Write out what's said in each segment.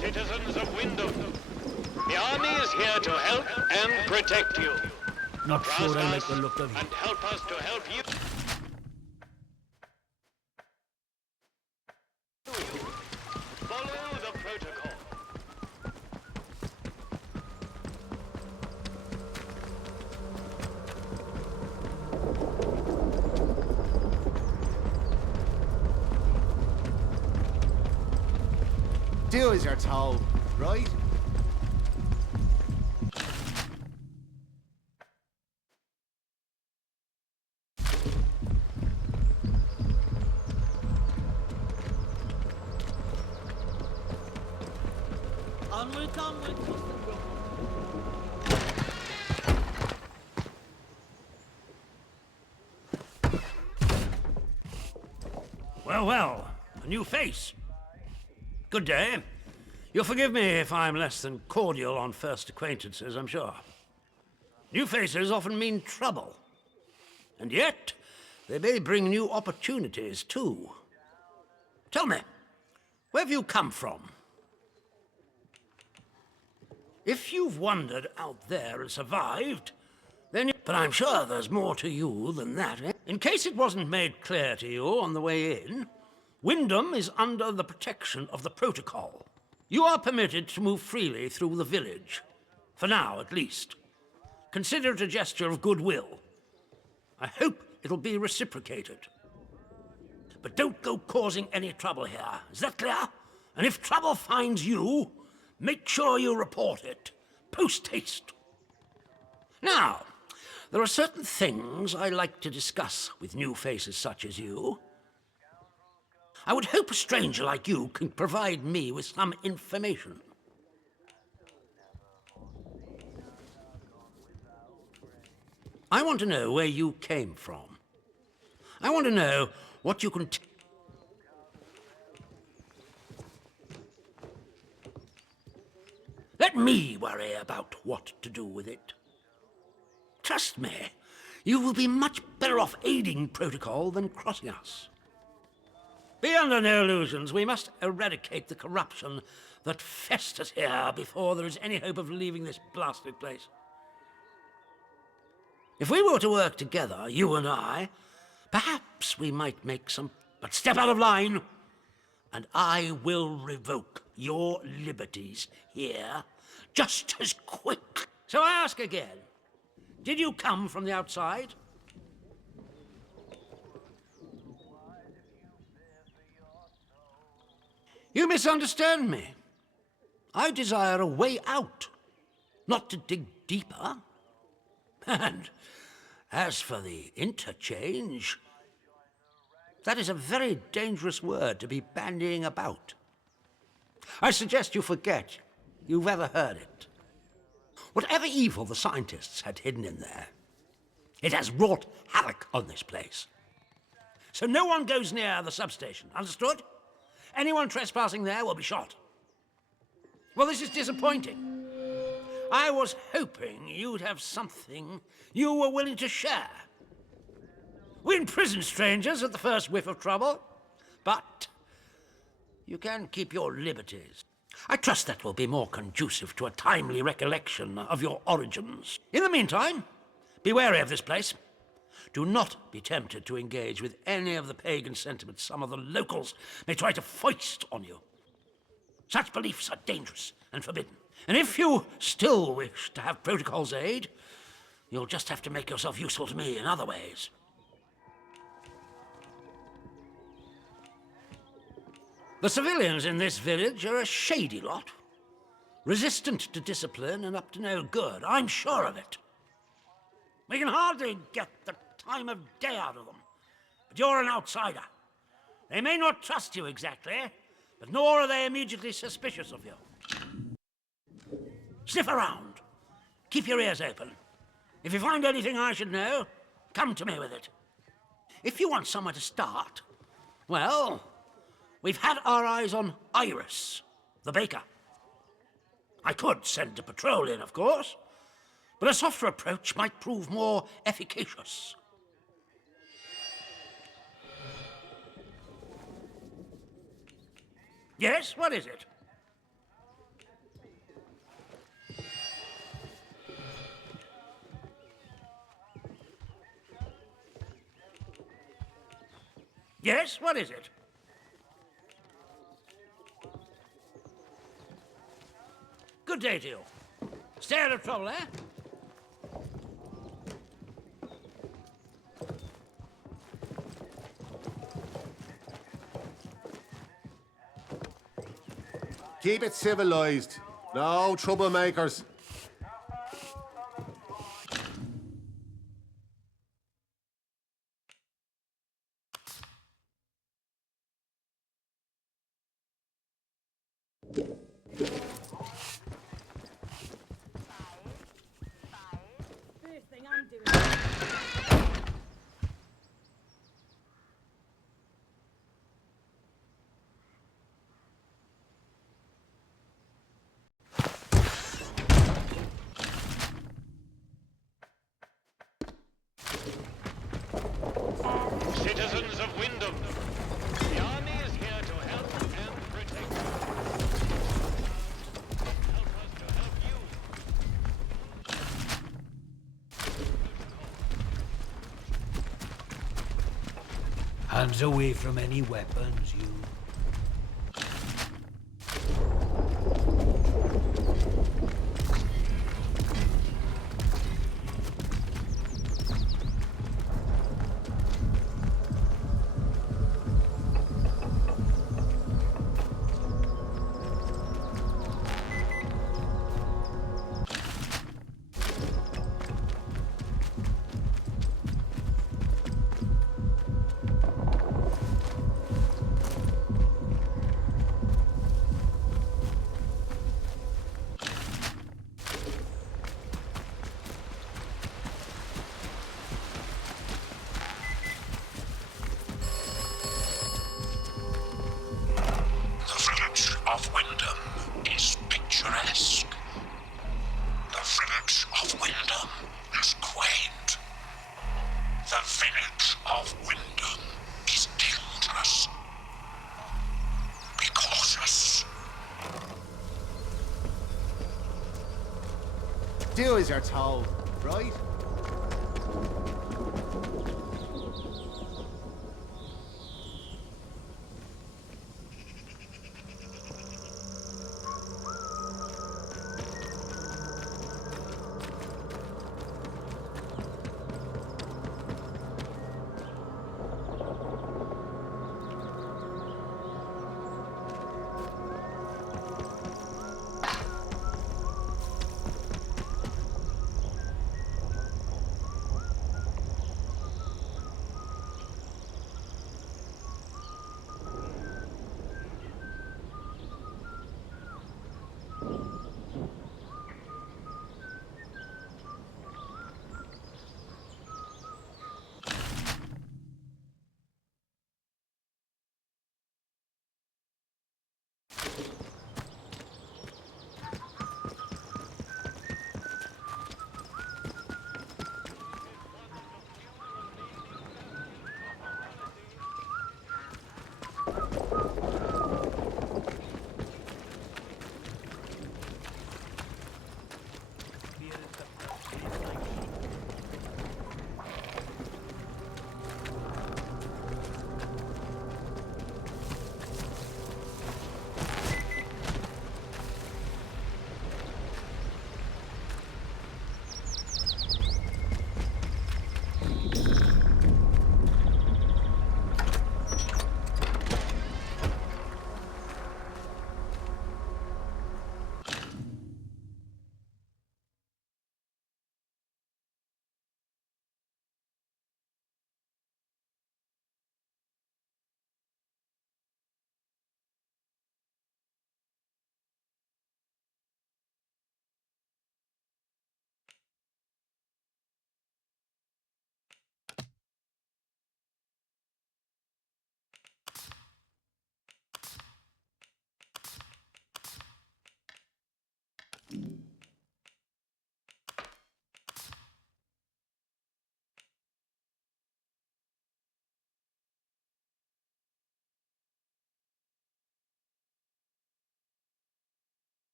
Citizens of Wyndham, the army is here to help and protect you. Not Trust sure I like us the look of you. and help us to help you. Follow the protocol. Do as you're told, right? Onward, onward. Well, well, a new face. Good day. You'll forgive me if I'm less than cordial on first acquaintances, I'm sure. New faces often mean trouble. And yet, they may bring new opportunities, too. Tell me, where have you come from? If you've wandered out there and survived, then but I'm sure there's more to you than that, eh? In case it wasn't made clear to you on the way in, Wyndham is under the protection of the protocol. You are permitted to move freely through the village. For now, at least. Consider it a gesture of goodwill. I hope it'll be reciprocated. But don't go causing any trouble here. Is that clear? And if trouble finds you, make sure you report it. Post haste. Now, there are certain things I like to discuss with new faces such as you. I would hope a stranger like you can provide me with some information. I want to know where you came from. I want to know what you can Let me worry about what to do with it. Trust me, you will be much better off aiding protocol than crossing us. Be under no illusions. We must eradicate the corruption that festers here before there is any hope of leaving this blasted place. If we were to work together, you and I, perhaps we might make some... But step out of line, and I will revoke your liberties here just as quick. So I ask again, did you come from the outside? You misunderstand me. I desire a way out, not to dig deeper. And as for the interchange, that is a very dangerous word to be bandying about. I suggest you forget you've ever heard it. Whatever evil the scientists had hidden in there, it has wrought havoc on this place. So no one goes near the substation, understood? Anyone trespassing there will be shot. Well, this is disappointing. I was hoping you'd have something you were willing to share. We imprison strangers at the first whiff of trouble, but you can keep your liberties. I trust that will be more conducive to a timely recollection of your origins. In the meantime, be wary of this place. Do not be tempted to engage with any of the pagan sentiments some of the locals may try to foist on you. Such beliefs are dangerous and forbidden. And if you still wish to have protocol's aid, you'll just have to make yourself useful to me in other ways. The civilians in this village are a shady lot. Resistant to discipline and up to no good. I'm sure of it. We can hardly get the time of day out of them. But you're an outsider. They may not trust you exactly, but nor are they immediately suspicious of you. Sniff around. Keep your ears open. If you find anything I should know, come to me with it. If you want somewhere to start, well, we've had our eyes on Iris, the baker. I could send a patrol in, of course, but a softer approach might prove more efficacious. Yes, what is it? Yes, what is it? Good day to you. Stay out of trouble, eh? Keep it civilized. No troublemakers. First thing I'm doing. Citizens of Wyndham, the army is here to help and protect. Help us to help you. Hands away from any weapons, you. Of Wyndham is picturesque. The village of Wyndham is quaint. The village of Wyndham is dangerous. Be cautious. Do as you're told, right?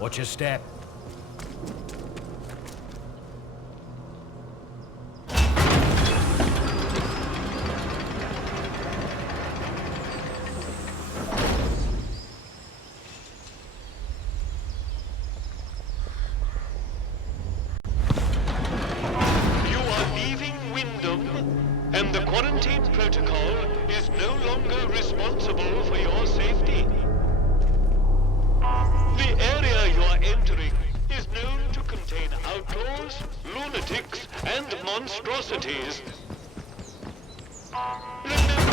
Watch your step. And the quarantine protocol is no longer responsible for your safety. The area you are entering is known to contain outlaws, lunatics, and monstrosities. Remember,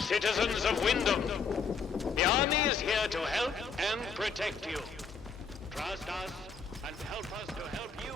citizens of Wyndham, the army is here to help and protect you. Trust us and help us to help you.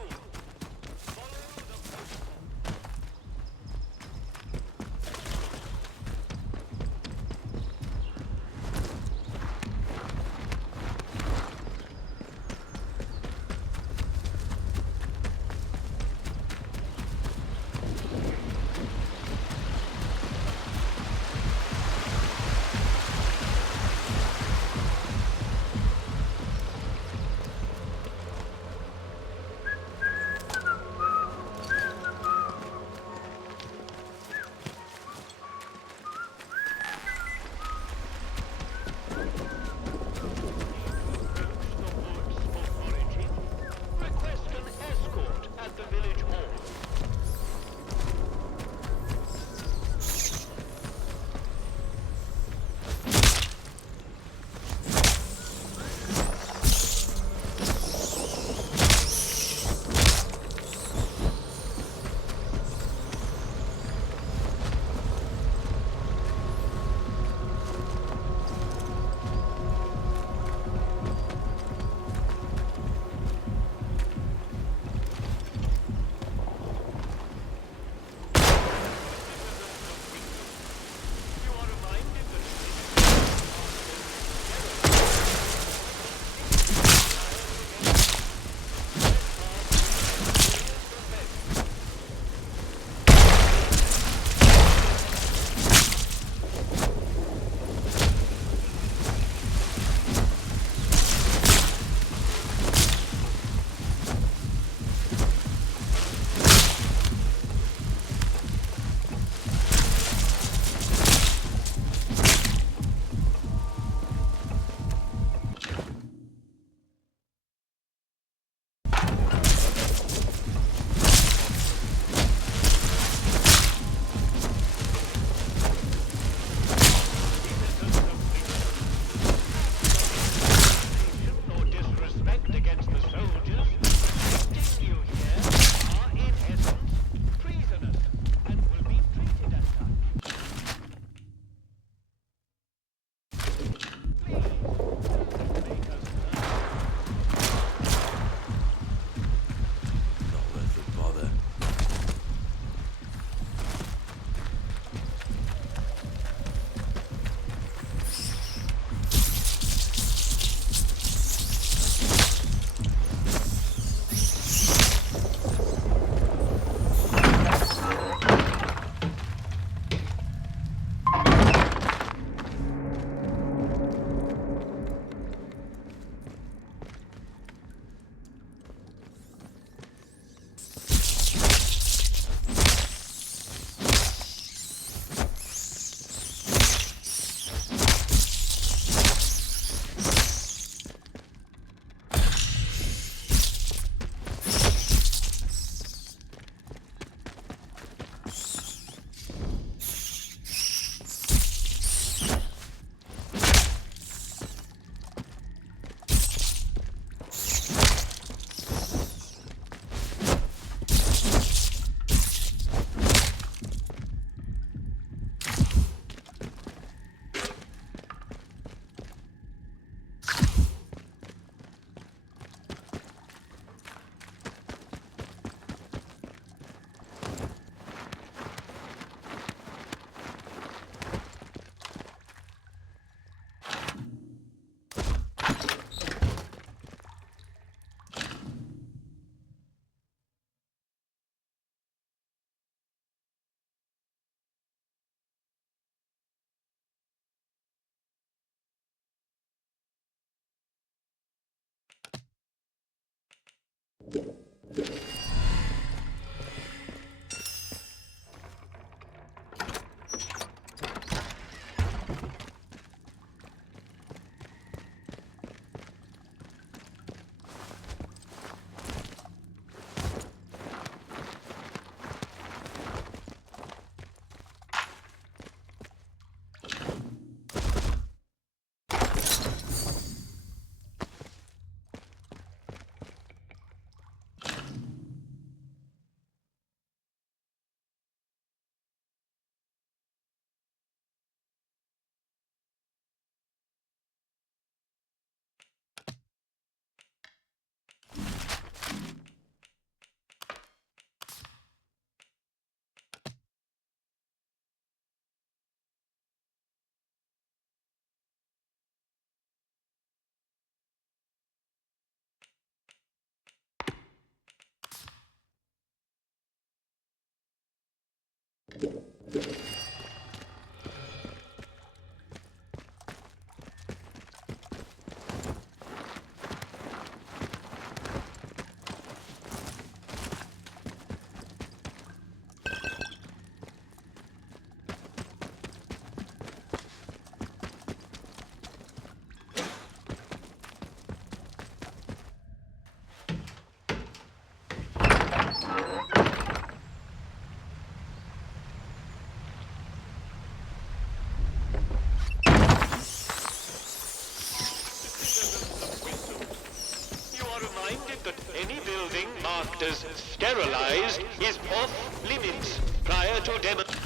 Any building marked as sterilized is off limits prior to demolition.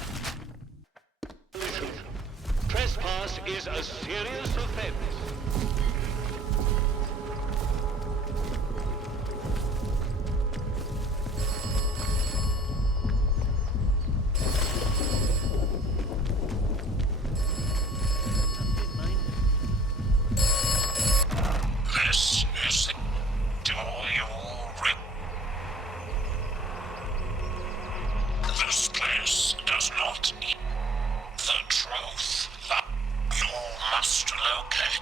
Trespass is a serious offense. This is to your This place does not need the truth that you must locate.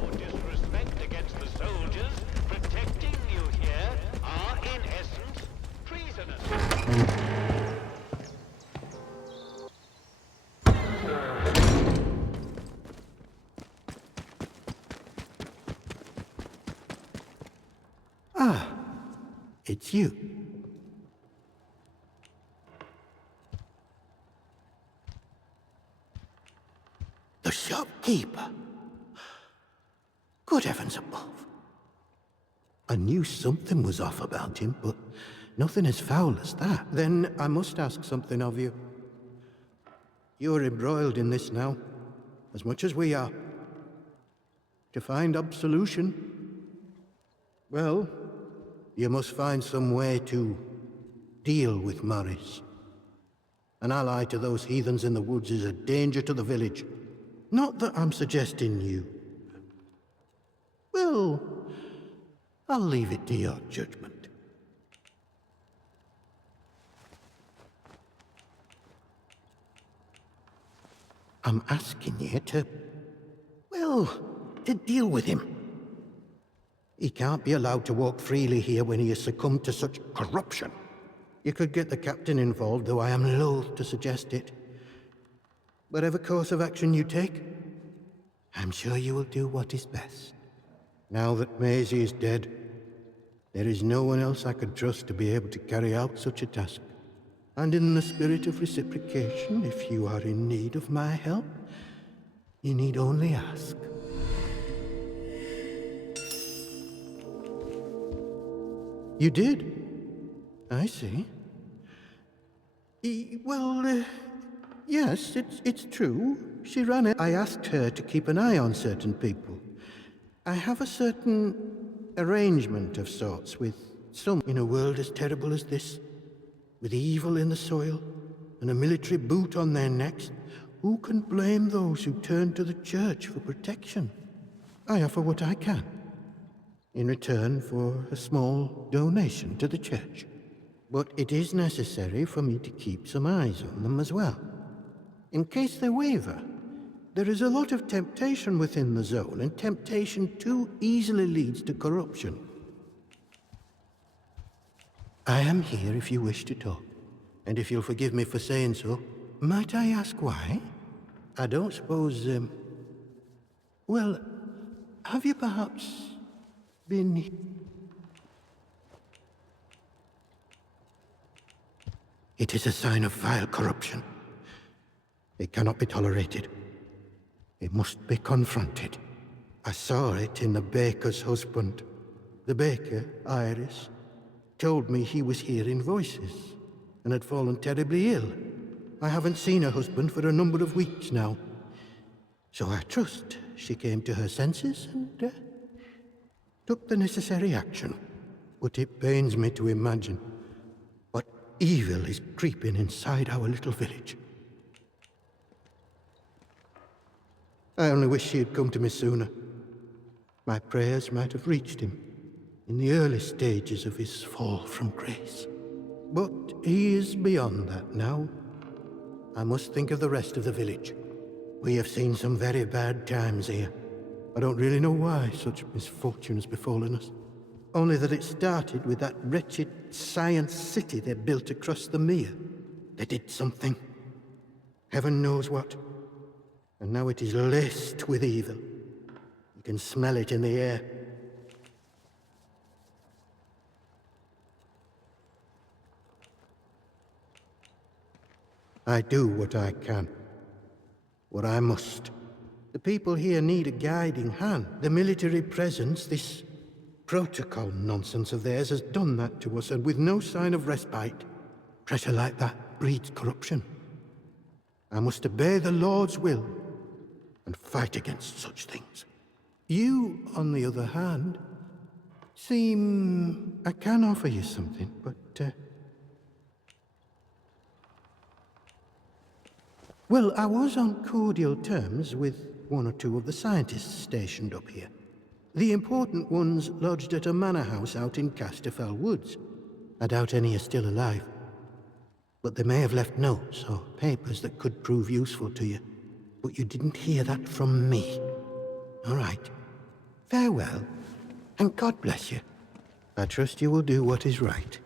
Or disrespect against the soldiers protecting you here are, in essence, treasonous. It's you. The shopkeeper. Good heavens above. I knew something was off about him, but nothing as foul as that. Then I must ask something of you. You're embroiled in this now, as much as we are. To find absolution, well, you must find some way to deal with Morris. An ally to those heathens in the woods is a danger to the village. Not that I'm suggesting you. Well, I'll leave it to your judgment. I'm asking you to, well, to deal with him. He can't be allowed to walk freely here when he has succumbed to such corruption. You could get the captain involved, though I am loath to suggest it. Whatever course of action you take, I'm sure you will do what is best. Now that Maisie is dead, there is no one else I could trust to be able to carry out such a task. And in the spirit of reciprocation, if you are in need of my help, you need only ask. You did? I see. Yes, it's true. She ran it. I asked her to keep an eye on certain people. I have a certain arrangement of sorts with some in a world as terrible as this, with evil in the soil and a military boot on their necks. Who can blame those who turn to the church for protection? I offer what I can, in return for a small donation to the church. But it is necessary for me to keep some eyes on them as well. In case they waver, there is a lot of temptation within the zone, and temptation too easily leads to corruption. I am here if you wish to talk, and if you'll forgive me for saying so, might I ask why? I don't suppose, well, have you perhaps been... It is a sign of vile corruption. It cannot be tolerated. It must be confronted. I saw it in the baker's husband. The baker, Iris, told me he was hearing voices and had fallen terribly ill. I haven't seen her husband for a number of weeks now. So I trust she came to her senses and took the necessary action. But it pains me to imagine what evil is creeping inside our little village. I only wish she had come to me sooner. My prayers might have reached him in the early stages of his fall from grace. But he is beyond that now. I must think of the rest of the village. We have seen some very bad times here. I don't really know why such misfortune has befallen us. Only that it started with that wretched science city they built across the mere. They did something. Heaven knows what. And now it is laced with evil. You can smell it in the air. I do what I can. What I must. The people here need a guiding hand. The military presence, this protocol nonsense of theirs has done that to us, and with no sign of respite. Pressure like that breeds corruption. I must obey the Lord's will and fight against such things. You, on the other hand, seem... I can offer you something, but, Well, I was on cordial terms with one or two of the scientists stationed up here. The important ones lodged at a manor house out in Casterfell Woods. I doubt any are still alive. But they may have left notes or papers that could prove useful to you. But you didn't hear that from me. All right. Farewell, and God bless you. I trust you will do what is right.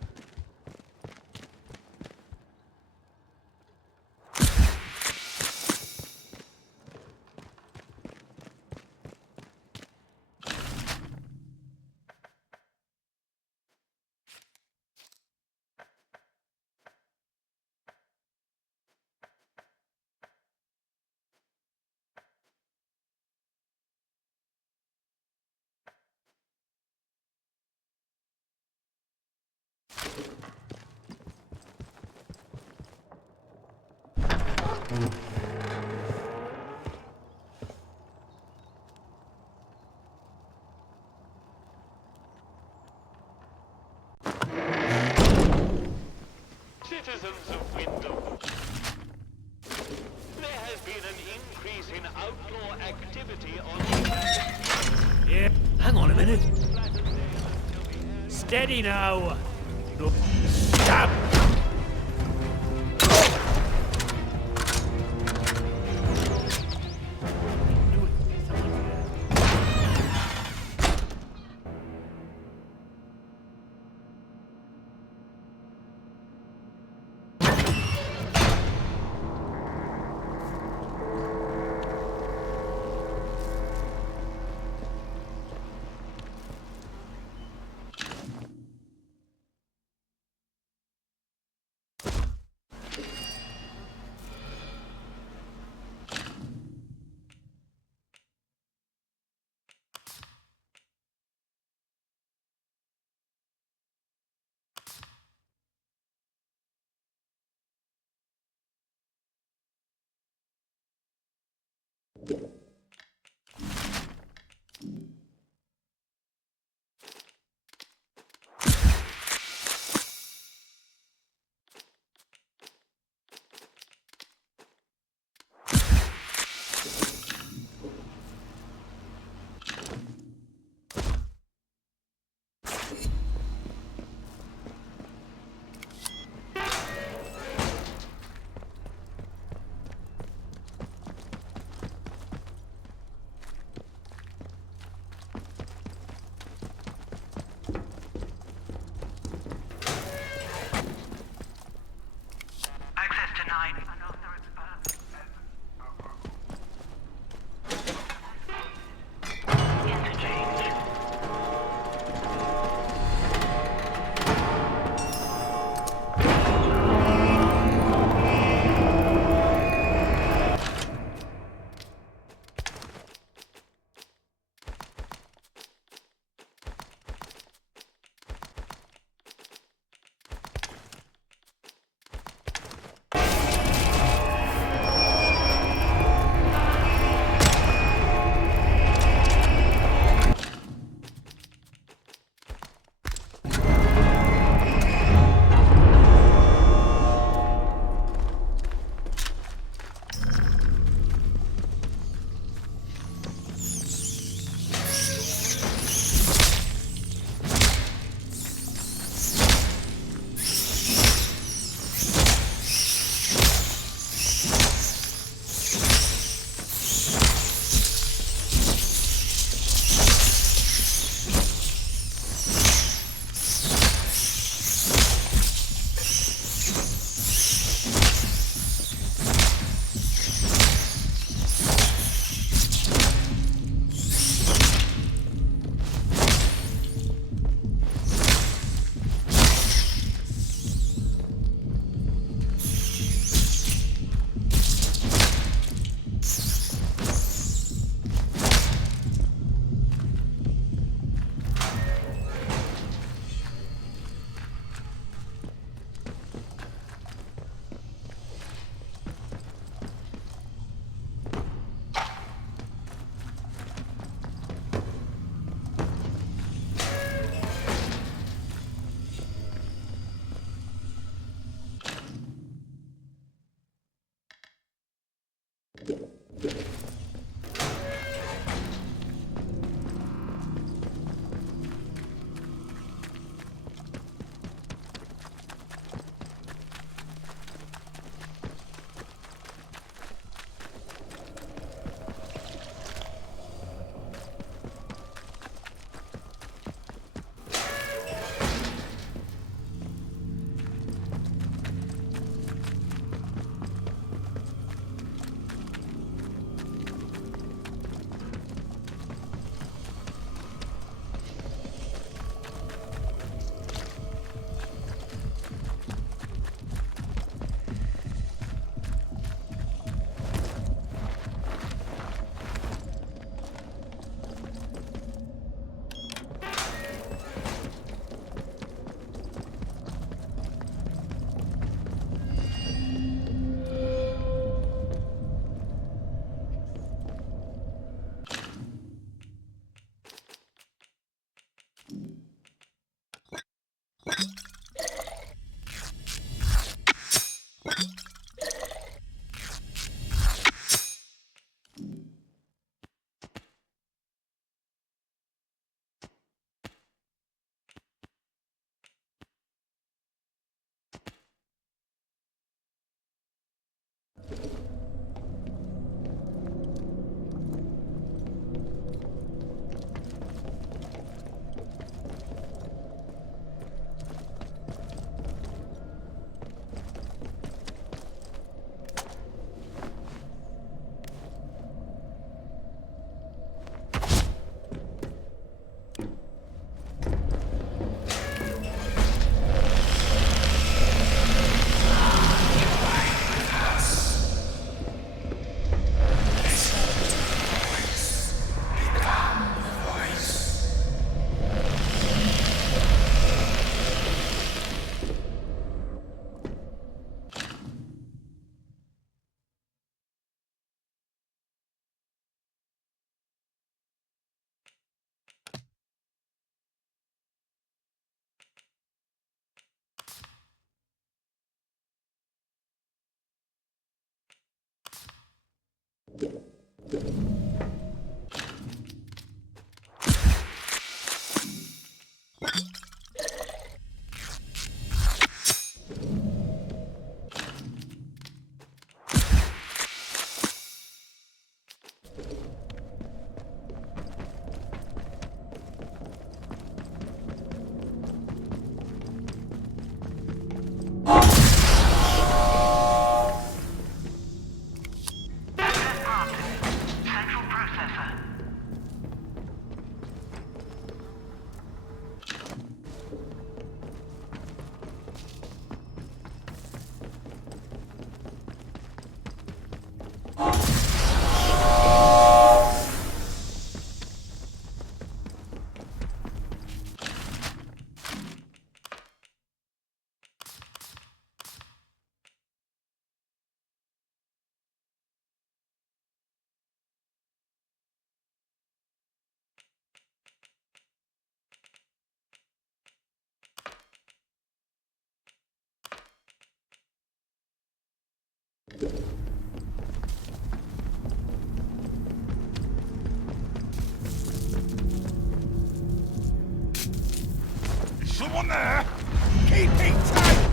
Citizens of Window, there has been an increase in outlaw activity on the Yeah, hang on a minute. flattened until the air. Steady now. No, stop. Someone there? Keep it tight!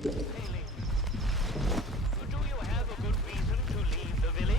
Failing. Do you have a good reason to leave the village?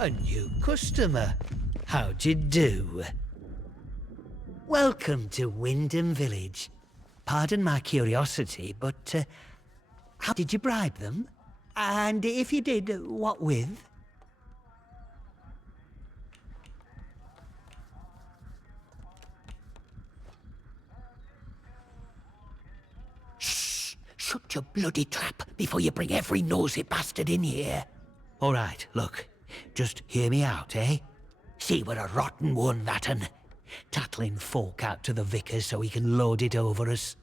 A new customer. How'd you do? Welcome to Wyndham Village. Pardon my curiosity, but how did you bribe them? And if you did, what with? Shh! Shut your bloody trap before you bring every nosy bastard in here. All right, look. Just hear me out, eh? See, we're a rotten one, that un. Tattling folk out to the vicar so he can load it over us.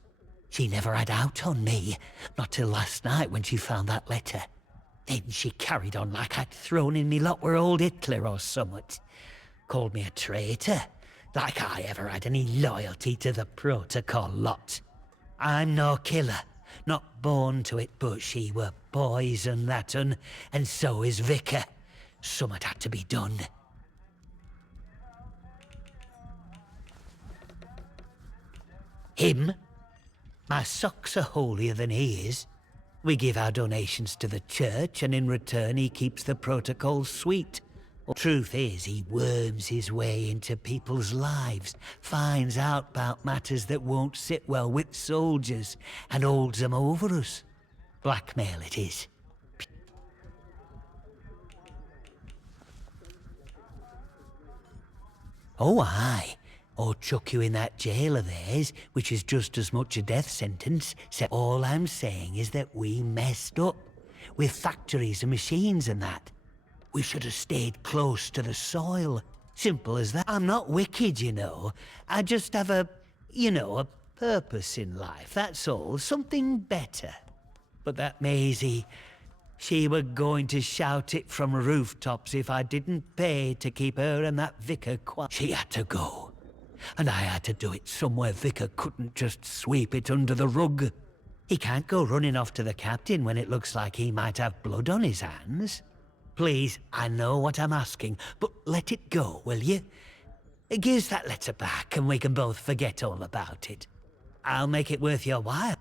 She never had out on me, not till last night when she found that letter. Then she carried on like I'd thrown in me lot were old Hitler or summat. Called me a traitor, like I ever had any loyalty to the protocol lot. I'm no killer, not born to it, but she were poison, that un, and so is vicar. Summat had to be done. Him? My socks are holier than he is. We give our donations to the church, and in return he keeps the protocols sweet. Truth is, he worms his way into people's lives, finds out about matters that won't sit well with soldiers, and holds them over us. Blackmail it is. Oh, aye. Or chuck you in that jail of theirs, which is just as much a death sentence, except all I'm saying is that we messed up. With factories and machines and that. We should have stayed close to the soil. Simple as that. I'm not wicked, you know. I just have a purpose in life, that's all. Something better. But that Maisie, she were going to shout it from rooftops if I didn't pay to keep her and that vicar quiet. She had to go. And I had to do it somewhere vicar couldn't just sweep it under the rug. He can't go running off to the captain when it looks like he might have blood on his hands. Please, I know what I'm asking, but let it go, will you? Give us that letter back and we can both forget all about it. I'll make it worth your while.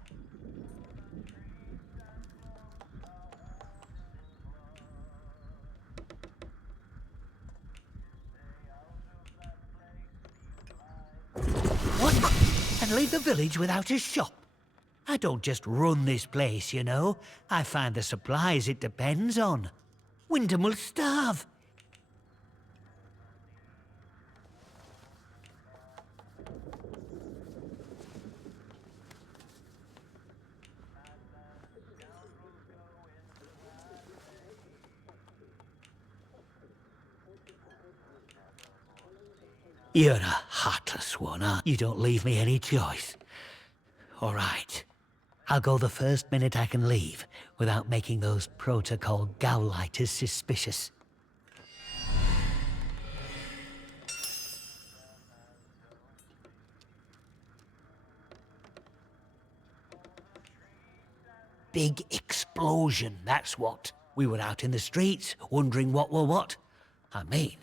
What? And leave the village without a shop? I don't just run this place, you know. I find the supplies it depends on. Wyndham will starve. You're a heartless one, huh? You don't leave me any choice. All right. I'll go the first minute I can leave, without making those protocol gowlighters suspicious. Big explosion, that's what. We were out in the streets, wondering what were what. I mean,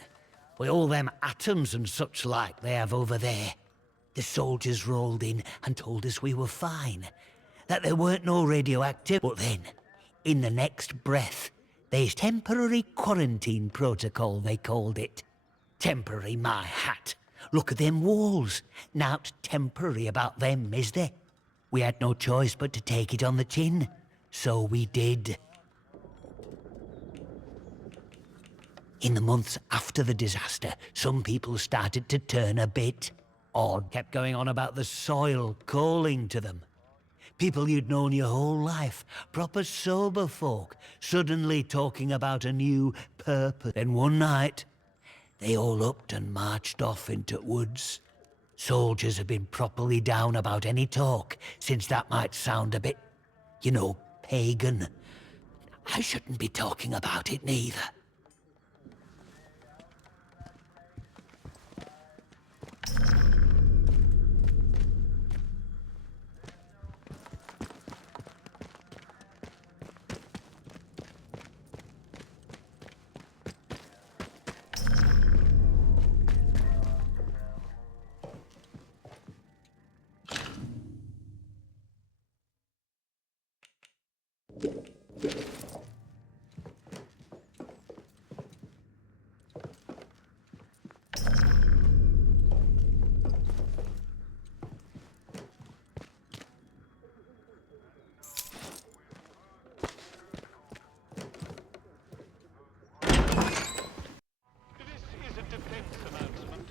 with all them atoms and such like they have over there. The soldiers rolled in and told us we were fine. That there weren't no radioactive. But then, in the next breath, there's temporary quarantine protocol, they called it. Temporary, my hat. Look at them walls. Nowt temporary about them, is there? We had no choice but to take it on the chin. So we did. In the months after the disaster, some people started to turn a bit odd. Kept going on about the soil calling to them. People you'd known your whole life, proper sober folk, suddenly talking about a new purpose. Then one night, they all upped and marched off into woods. Soldiers have been properly down about any talk, since that might sound a bit, you know, pagan. I shouldn't be talking about it neither. This is a defense announcement.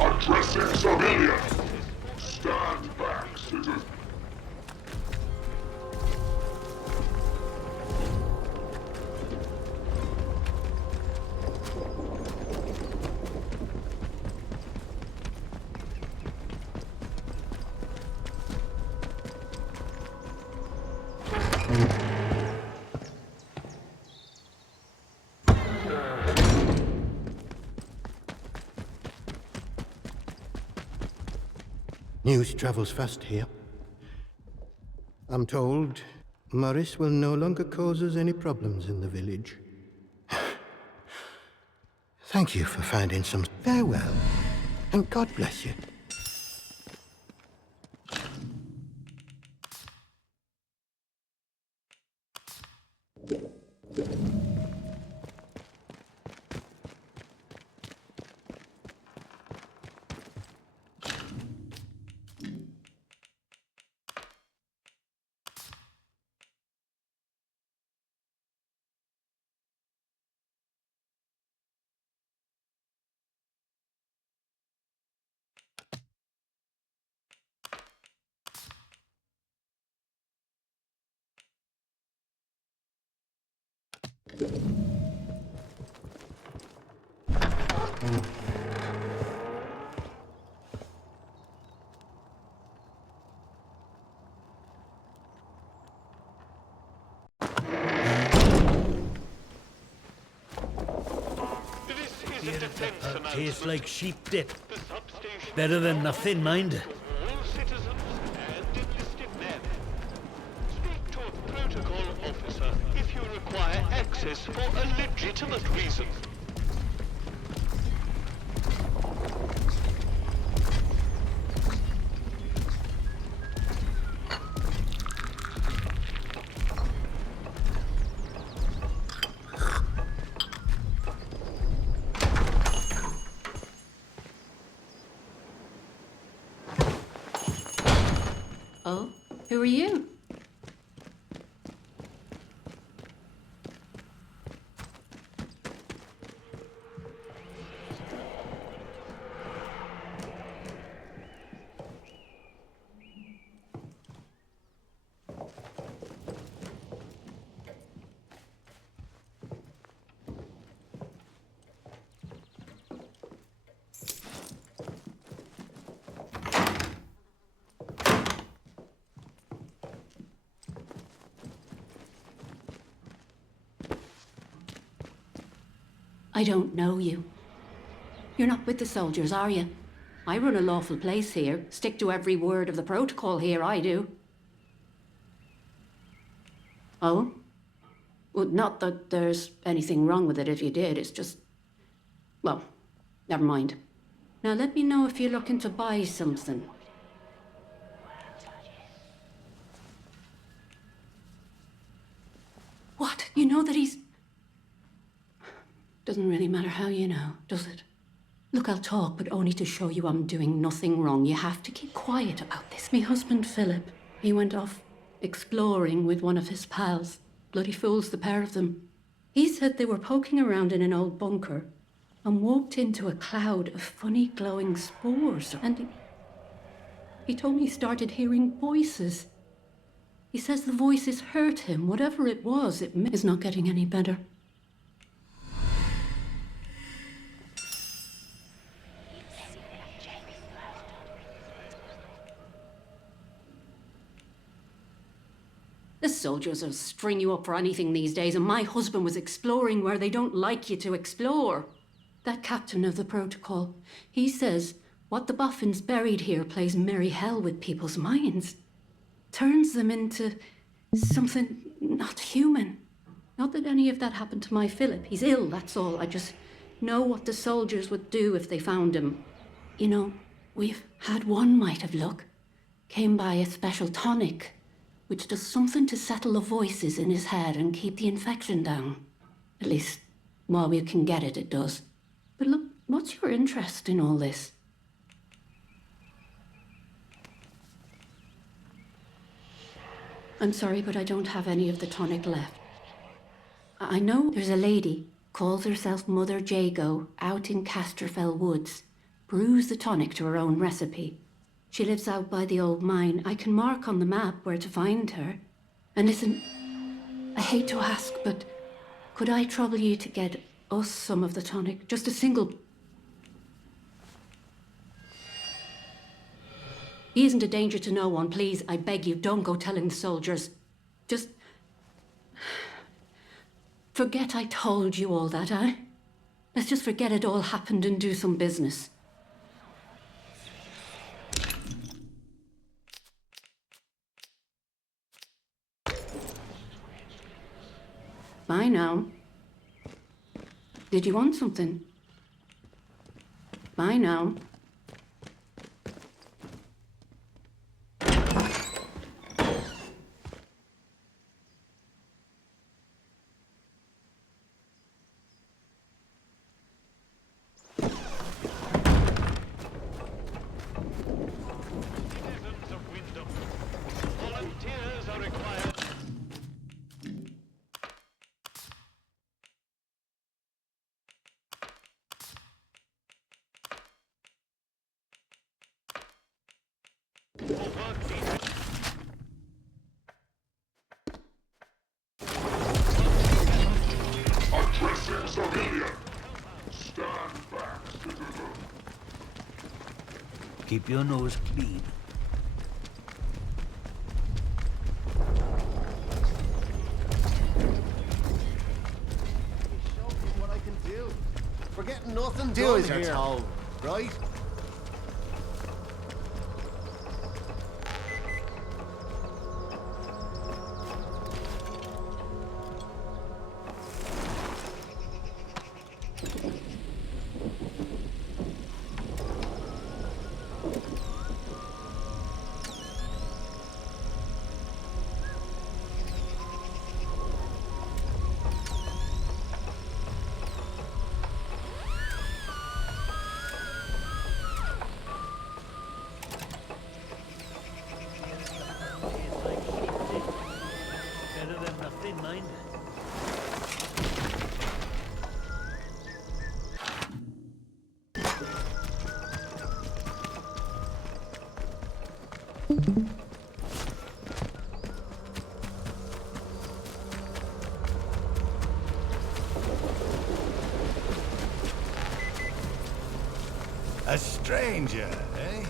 Addressing civilians! Stand back, citizens! News travels fast here. I'm told Morris will no longer cause us any problems in the village. Thank you for finding some farewell, and God bless you. Tastes like sheep dip. The substation Better than nothing, mind. all citizens and enlisted men. Speak to a protocol officer if you require access for a legitimate reason. Oh, who are you? I don't know you. You're not with the soldiers, are you? I run a lawful place here. Stick to every word of the protocol here, I do. Oh? Well, not that there's anything wrong with it if you did, it's just... Well, never mind. Now let me know if you're looking to buy something. know that he's... Doesn't really matter how you know, does it? Look, I'll talk, but only to show you I'm doing nothing wrong. You have to keep quiet about this. Me husband, Philip, he went off exploring with one of his pals. Bloody fools, the pair of them. He said they were poking around in an old bunker and walked into a cloud of funny glowing spores. And he told me he started hearing voices. He says the voices hurt him. Whatever it was, it is not getting any better. The soldiers will string you up for anything these days, and my husband was exploring where they don't like you to explore. That captain of the protocol, he says what the boffins buried here plays merry hell with people's minds. Turns them into something not human. Not that any of that happened to my Philip. He's ill, that's all. I just know what the soldiers would do if they found him. You know, we've had one mite of luck. Came by a special tonic, which does something to settle the voices in his head and keep the infection down. At least, while we can get it, it does. But look, what's your interest in all this? I'm sorry, but I don't have any of the tonic left. I know there's a lady, calls herself Mother Jago, out in Casterfell Woods. Brews the tonic to her own recipe. She lives out by the old mine. I can mark on the map where to find her. And listen, I hate to ask, but could I trouble you to get us some of the tonic? Just a single... He isn't a danger to no one, please. I beg you, don't go telling the soldiers. Just... forget I told you all that, eh? Let's just forget it all happened and do some business. Bye now. Did you want something? Bye now. Volunteers are required. For work needed. Addressing civilian. Stand back, citizen. Keep your nose clean. Show me what I can do. Forgetting nothing do as you're told, right? Better than nothing, mind. A stranger, eh?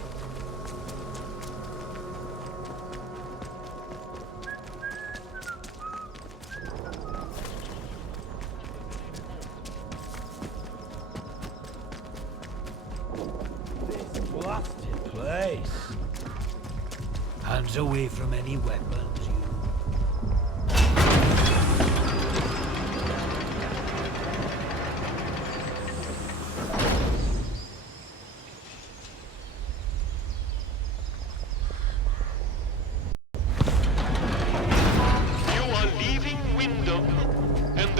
This blasted place. Hands away from any weapons, you. You are leaving Wyndham, and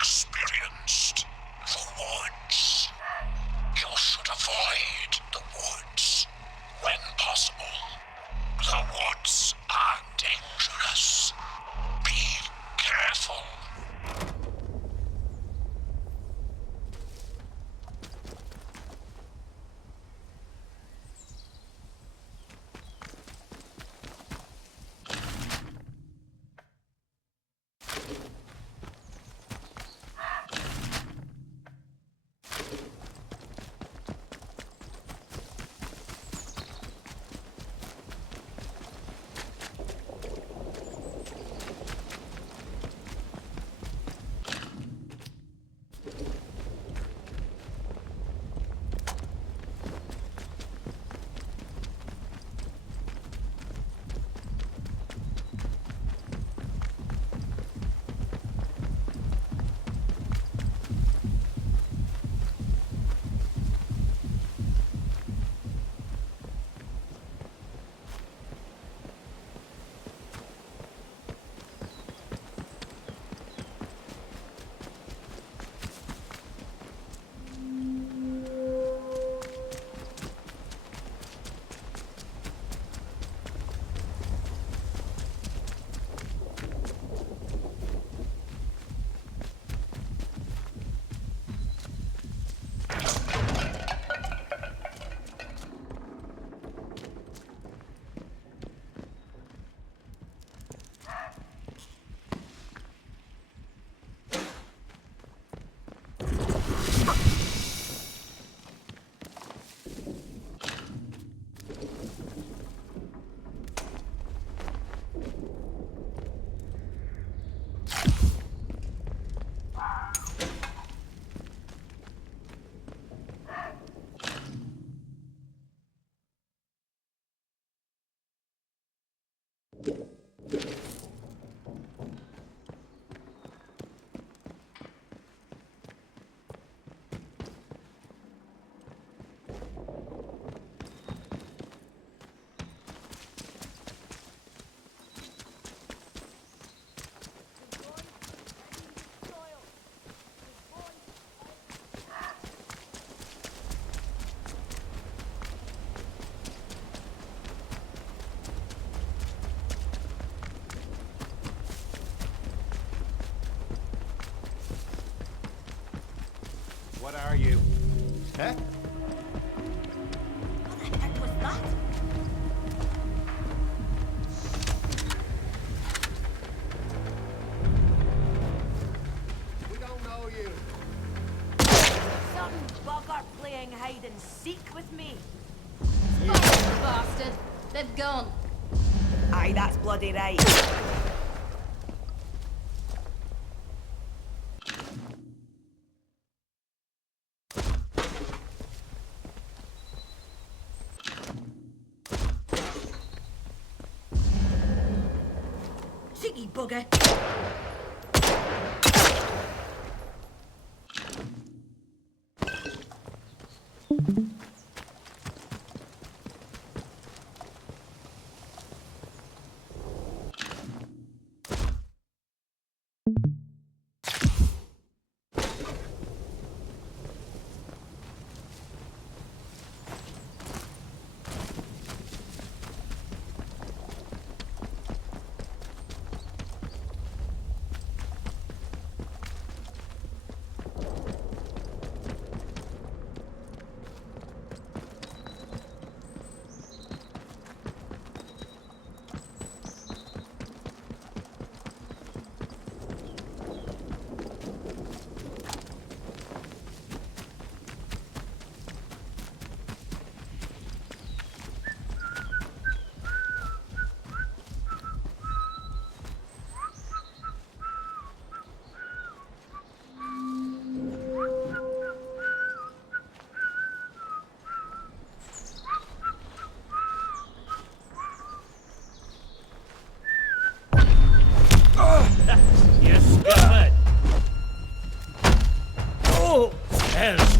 Experienced the woods. You should avoid the woods when possible. The woods are dangerous. Be careful. What are you? Huh? What the heck was that? We don't know you. Some bugger playing hide and seek with me. Bastard. They've gone. Aye, that's bloody right. Cheeky bugger.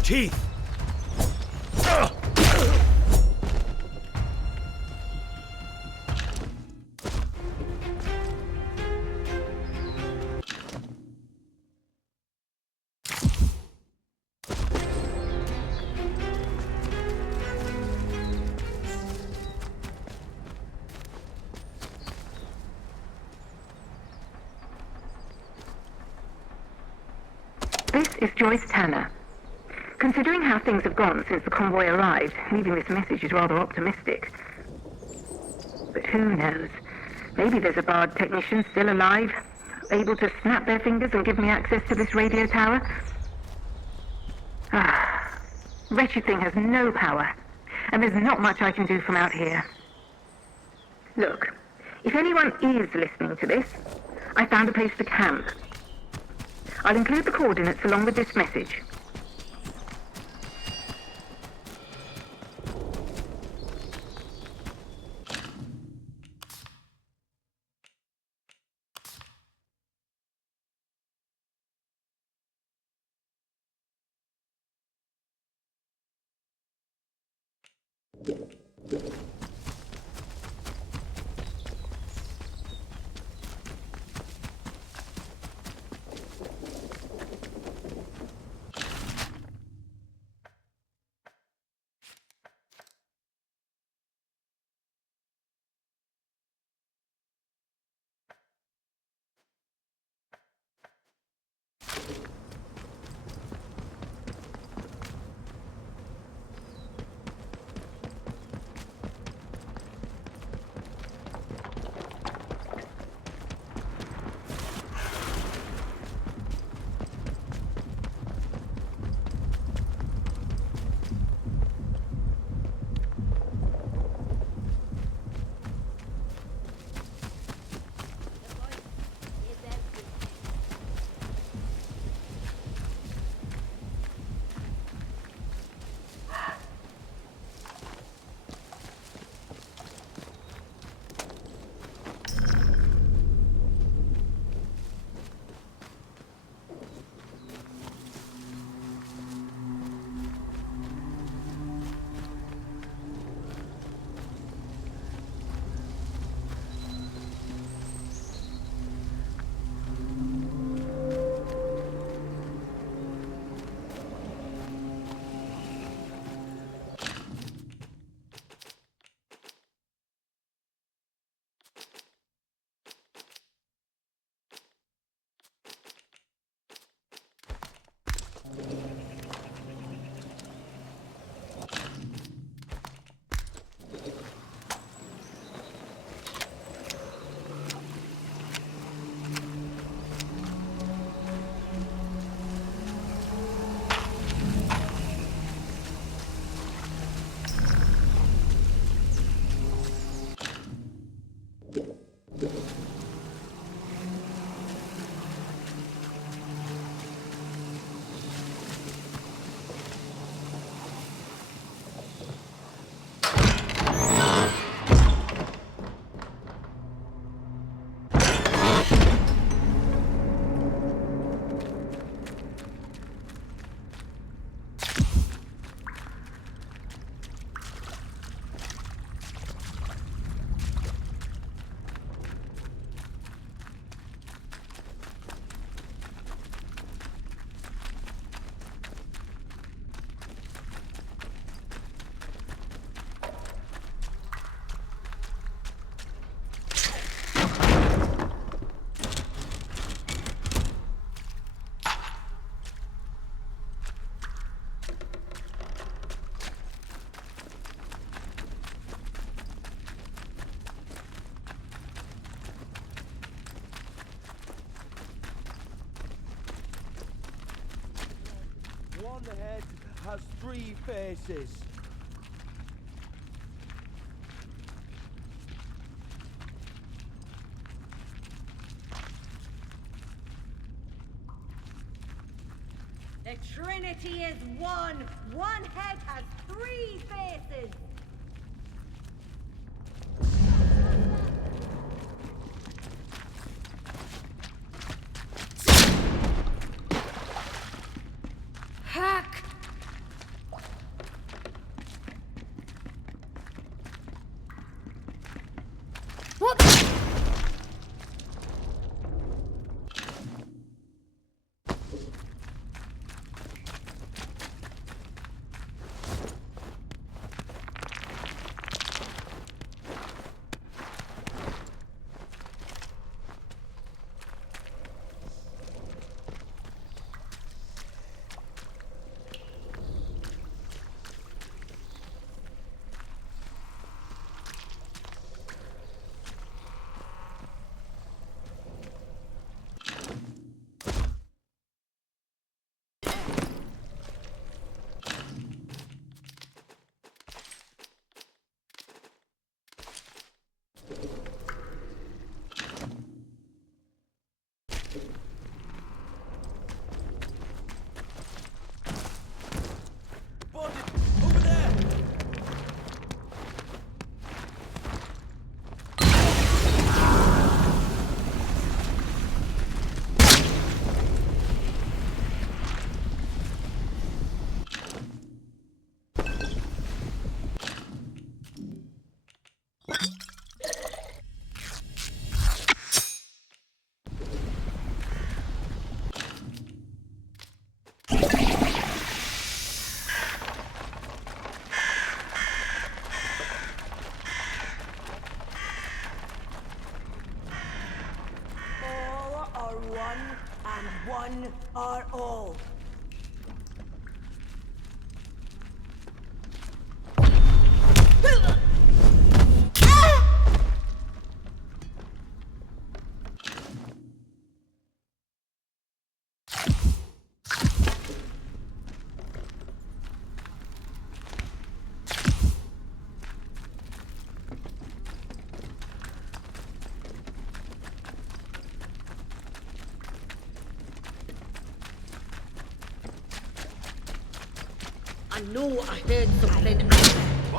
teeth! This is Joyce Tanner. Considering how things have gone since the convoy arrived, leaving this message is rather optimistic. But who knows? Maybe there's a Bard technician still alive, able to snap their fingers and give me access to this radio tower. Wretched thing has no power, and there's not much I can do from out here. Look, if anyone is listening to this, I found a place to camp. I'll include the coordinates along with this message. One head has 3 faces. The Trinity is one. One head has 3 faces. Hack! What? One are all. I know I heard something.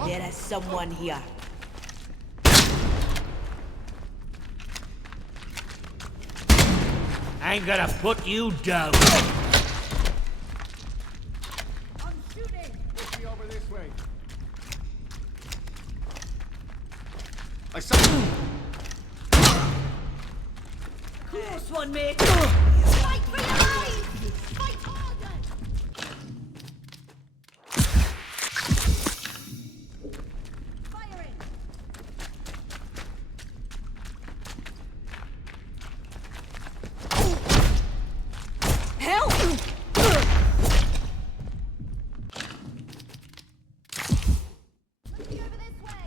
There is someone here. I'm gonna put you down. I'm shooting! Push me over this way. I saw Close one, mate. Fight for your life! Fight harder! Firing! Help! Let me over this way!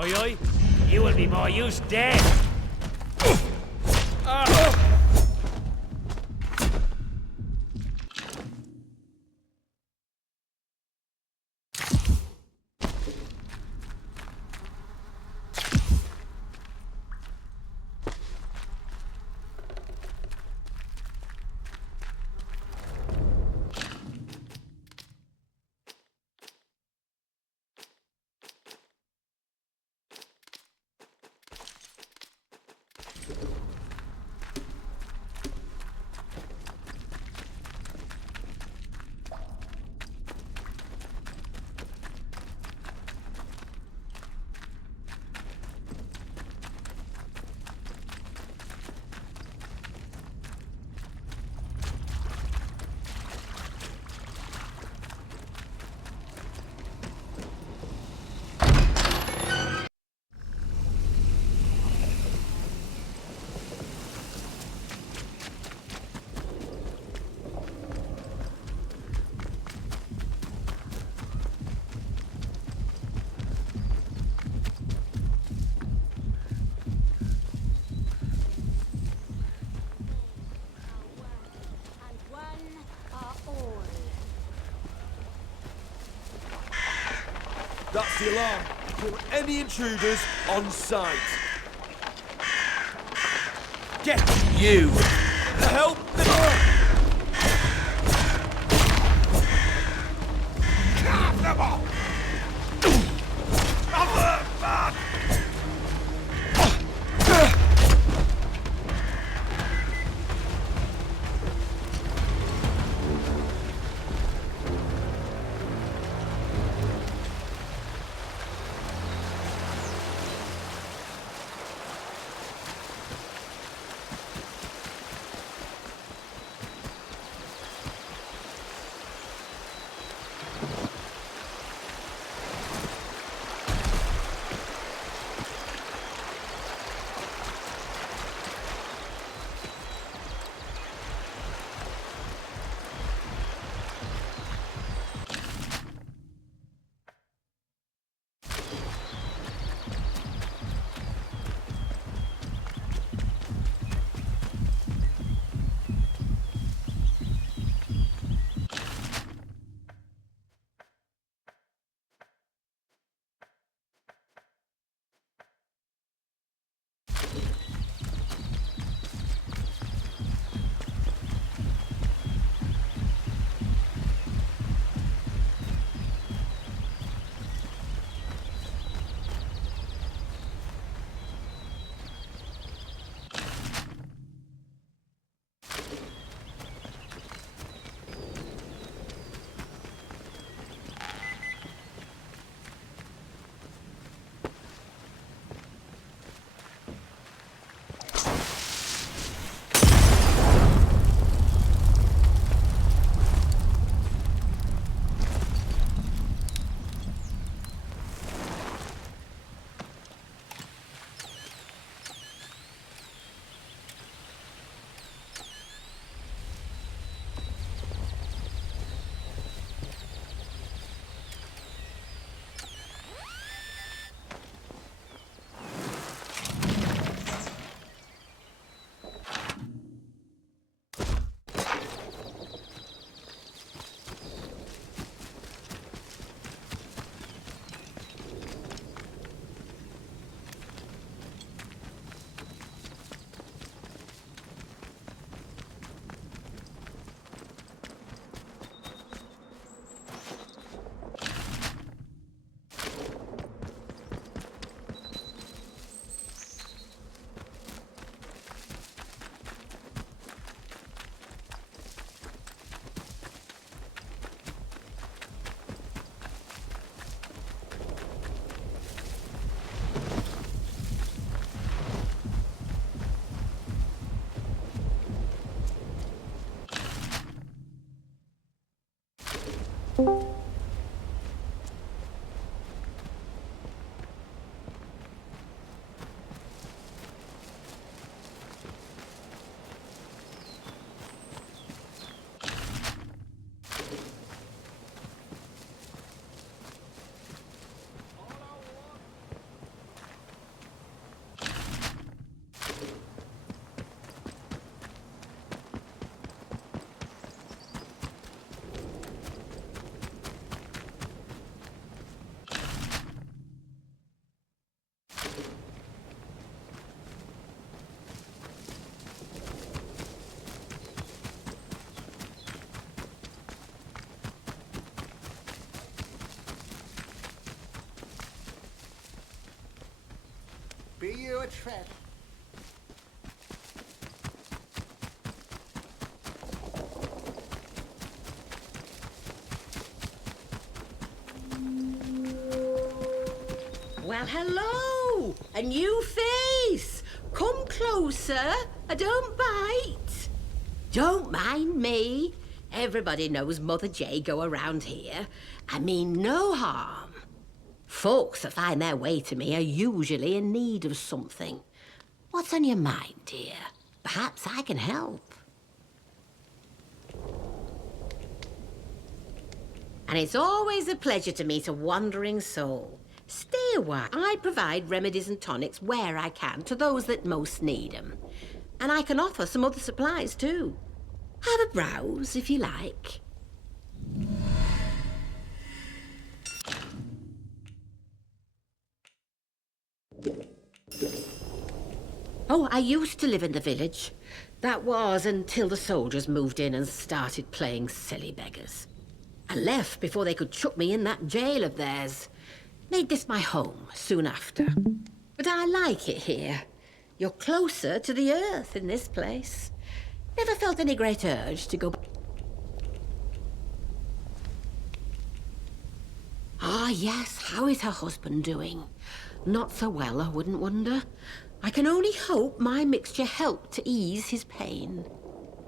Oi, oi, you will be more use dead. That's the alarm. Kill any intruders on sight. Get you! Help me! Carve them off! you a treat. Well, hello! A new face! Come closer. Don't bite. Don't mind me. Everybody knows Mother Jago around here. I mean no harm. Folks that find their way to me are usually in need of something. What's on your mind, dear? Perhaps I can help. And it's always a pleasure to meet a wandering soul. Stay a while. I provide remedies and tonics where I can to those that most need them. And I can offer some other supplies too. Have a browse if you like. Oh, I used to live in the village. That was until the soldiers moved in and started playing silly beggars. I left before they could chuck me in that jail of theirs. Made this my home soon after. But I like it here. You're closer to the earth in this place. Never felt any great urge to go... Ah, yes, how is her husband doing? Not so well, I wouldn't wonder. I can only hope my mixture helped to ease his pain.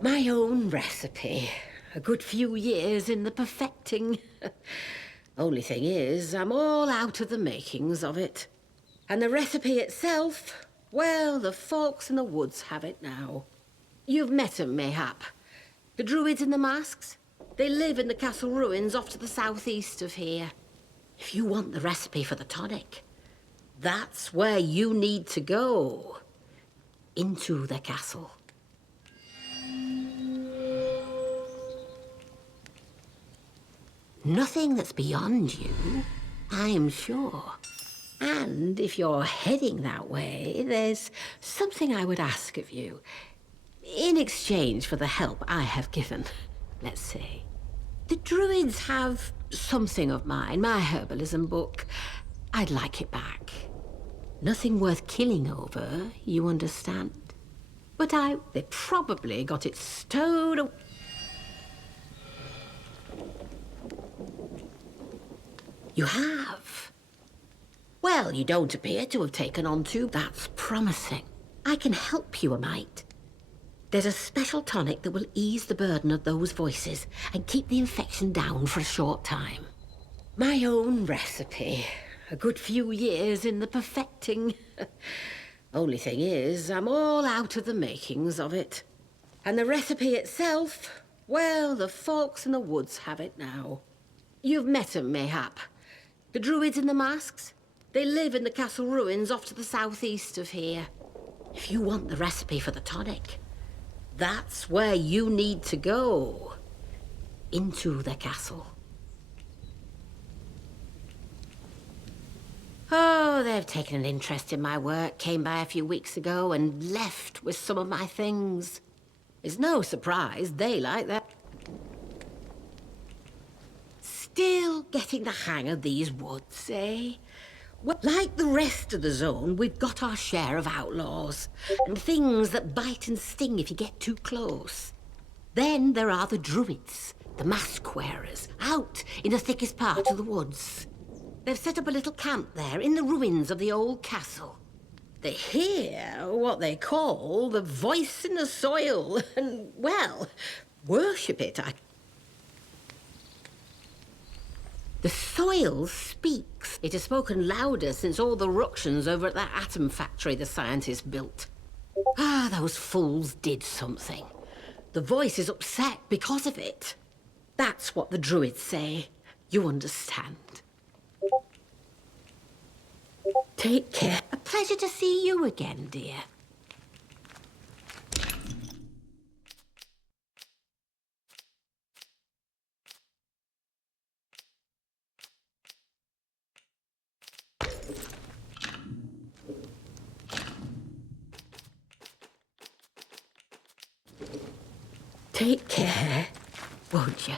My own recipe. A good few years in the perfecting. Only thing is, I'm all out of the makings of it. And the recipe itself, well, the folks in the woods have it now. You've met 'em, mayhap. The Druids in the masks? They live in the castle ruins off to the southeast of here. If you want the recipe for the tonic, that's where you need to go. Into the castle. Nothing that's beyond you, I am sure. And if you're heading that way, there's something I would ask of you. In exchange for the help I have given, let's say. The Druids have something of mine, my herbalism book. I'd like it back. Nothing worth killing over, you understand? But they probably got it stowed away. You have? Well, you don't appear to have taken on to. That's promising. I can help you a mite. There's a special tonic that will ease the burden of those voices and keep the infection down for a short time. My own recipe. A good few years in the perfecting. Only thing is, I'm all out of the makings of it. And the recipe itself, well, the folks in the woods have it now. You've met 'em, mayhap. The Druids in the masks? They live in the castle ruins off to the southeast of here. If you want the recipe for the tonic, that's where you need to go. Into the castle. Oh, they've taken an interest in my work, came by a few weeks ago and left with some of my things. It's no surprise they like that. Still getting the hang of these woods, eh? Well, like the rest of the zone, we've got our share of outlaws and things that bite and sting if you get too close. Then there are the Druids, the mask wearers, out in the thickest part of the woods. They've set up a little camp there in the ruins of the old castle. They hear what they call the voice in the soil and, well, worship it. The soil speaks. It has spoken louder since all the ructions over at that atom factory the scientists built. Ah, those fools did something. The voice is upset because of it. That's what the Druids say. You understand. Take care. A pleasure to see you again, dear. Take care, won't you?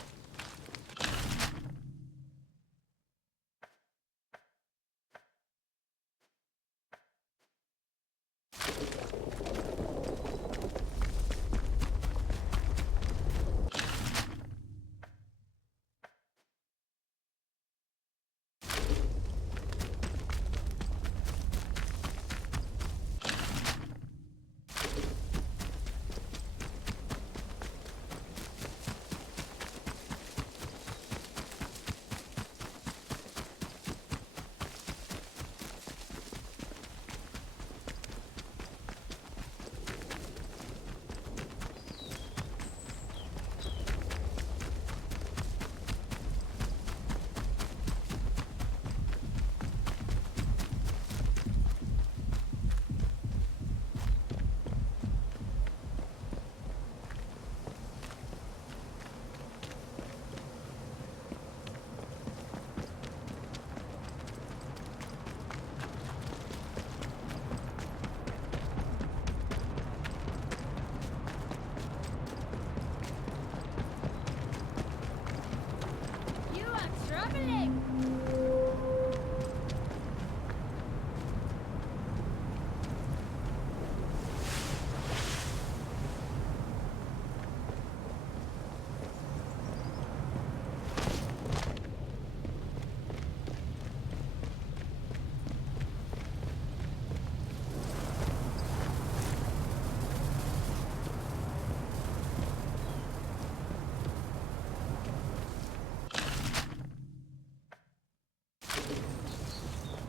Traveling.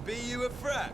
Be you a frat?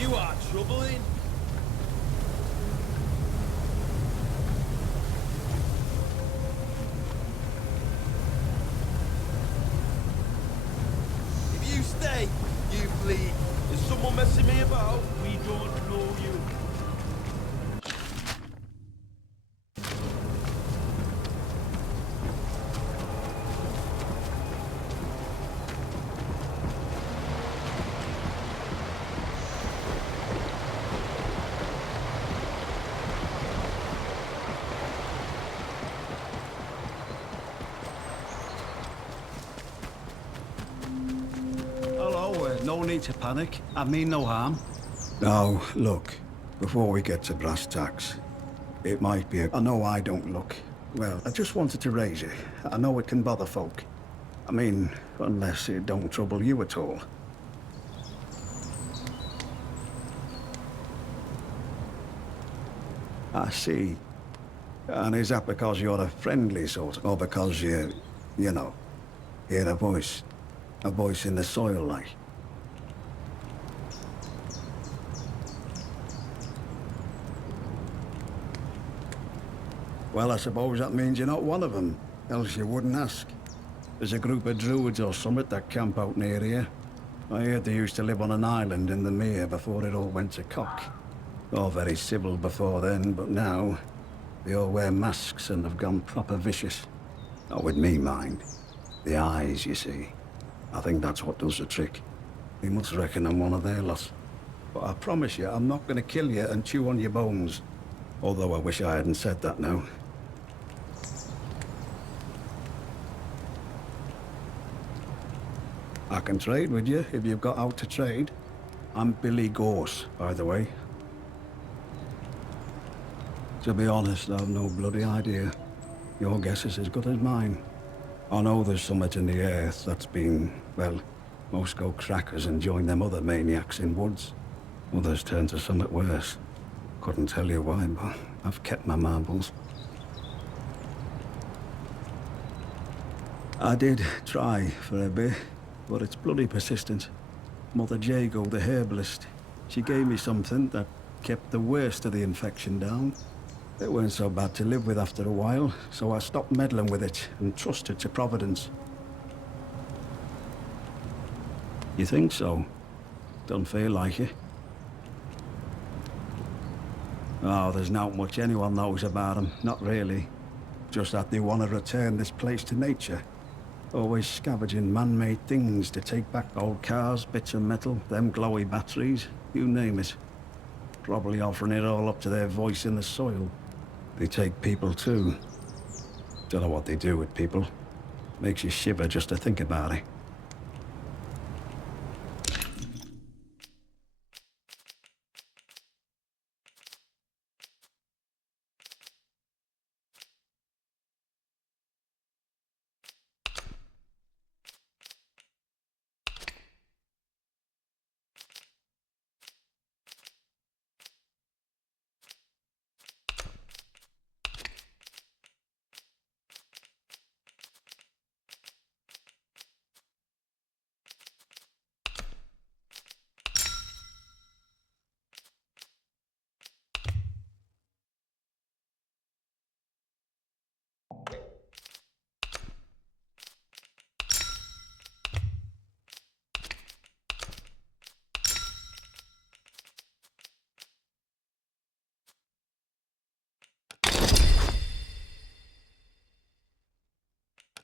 You are troubling. If you stay, you bleed. Is someone messing me about? We don't know you. No need to panic. I mean no harm. Now, look, before we get to brass tacks, it might be I know I don't look. Well, I just wanted to raise it. I know it can bother folk. I mean, unless it don't trouble you at all. I see. And is that because you're a friendly sort, or because you know, hear a voice in the soil, like? Well, I suppose that means you're not one of them, else you wouldn't ask. There's a group of Druids or something that camp out near here. I heard they used to live on an island in the mere before it all went to cock. All very civil before then, but now they all wear masks and have gone proper vicious. Not with me, mind. The eyes, you see. I think that's what does the trick. You must reckon I'm one of their lot. But I promise you, I'm not gonna kill you and chew on your bones. Although I wish I hadn't said that now. I can trade with you if you've got out to trade. I'm Billy Gorse, by the way. To be honest, I've no bloody idea. Your guess is as good as mine. I know there's something in the earth that's been, well, most go crackers and join them other maniacs in woods. Others turn to something worse. Couldn't tell you why, but I've kept my marbles. I did try for a bit, but it's bloody persistent. Mother Jago, the herbalist, she gave me something that kept the worst of the infection down. It weren't so bad to live with after a while, so I stopped meddling with it and trusted to Providence. You think so? Don't feel like it. Oh, there's not much anyone knows about them, not really. Just that they want to return this place to nature. Always scavenging man-made things to take back old cars, bits of metal, them glowy batteries, you name it. Probably offering it all up to their voice in the soil. They take people too. Don't know what they do with people. Makes you shiver just to think about it.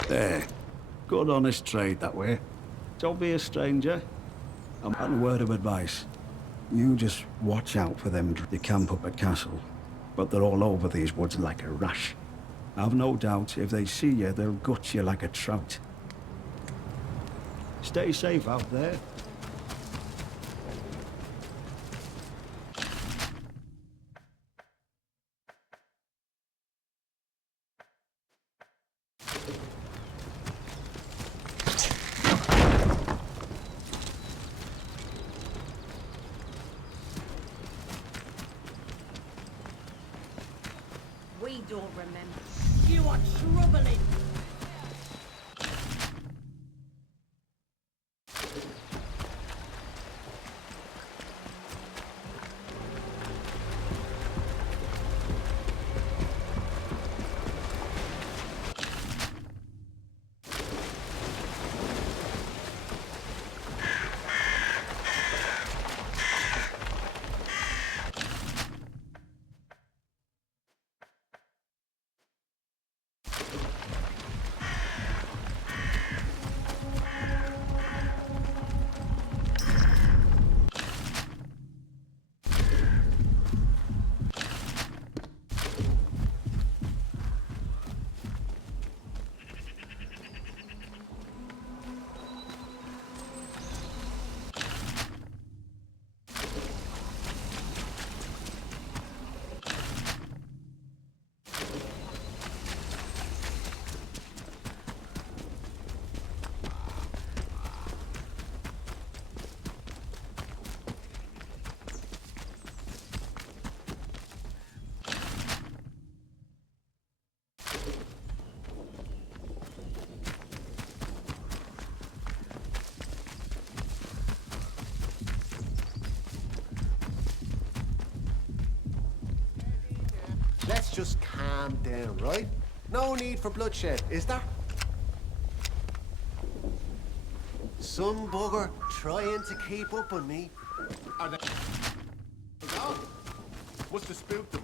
There. Good honest trade that way. Don't be a stranger. And a word of advice. You just watch out for them. They camp up at Castle, but they're all over these woods like a rash. I've no doubt if they see you, they'll gut you like a trout. Stay safe out there. We don't remember. You are troubling. Let's just calm down, right? No need for bloodshed, is there? Some bugger trying to keep up on me. Are they gone? Must have spooked them.